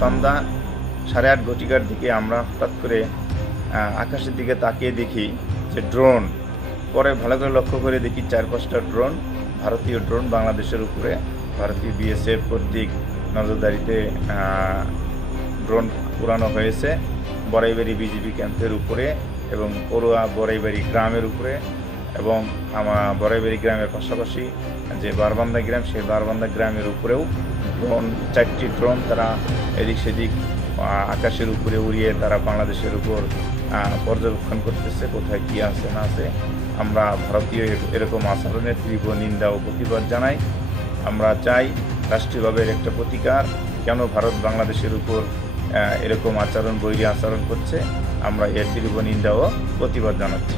সন্ধ্যা 8:30 ঘটিকার দিকে আমরা হঠাৎ করে আকাশের দিকে তাকিয়ে দেখি যে ড্রোন, পরে ভালো করে লক্ষ্য করে দেখি 4-5টা ড্রোন, ভারতীয় ড্রোন বাংলাদেশের উপরে ভারতীয় বিএসএফ কর্তৃক নজরদারিতে ড্রোন উড়ানো হয়েছে বড়াইবাড়ি বিজিবি ক্যাম্পের উপরে এবং পড়ুয়া বড়াইবাড়ি গ্রামের উপরে এবং আমার বড়াইবাড়ি গ্রামের পাশাপাশি যে বারবান্দা গ্রাম, সেই বারবান্দা গ্রামের উপরেও ড্রোন, 4টি ড্রোন তারা এদিক সেদিক আকাশের উপরে উড়িয়ে তারা বাংলাদেশের উপর পর্যবেক্ষণ করতেছে, কোথায় কী আছে না আছে। আমরা ভারতীয় এরকম আচরণের তীব্র নিন্দা ও প্রতিবাদ জানাই। আমরা চাই রাষ্ট্রীয়ভাবে একটা প্রতিকার, কেন ভারত বাংলাদেশের উপর এরকম আচরণ, বৈরী আচরণ করছে। আমরা এর তীব্র নিন্দা ও প্রতিবাদ জানাচ্ছি।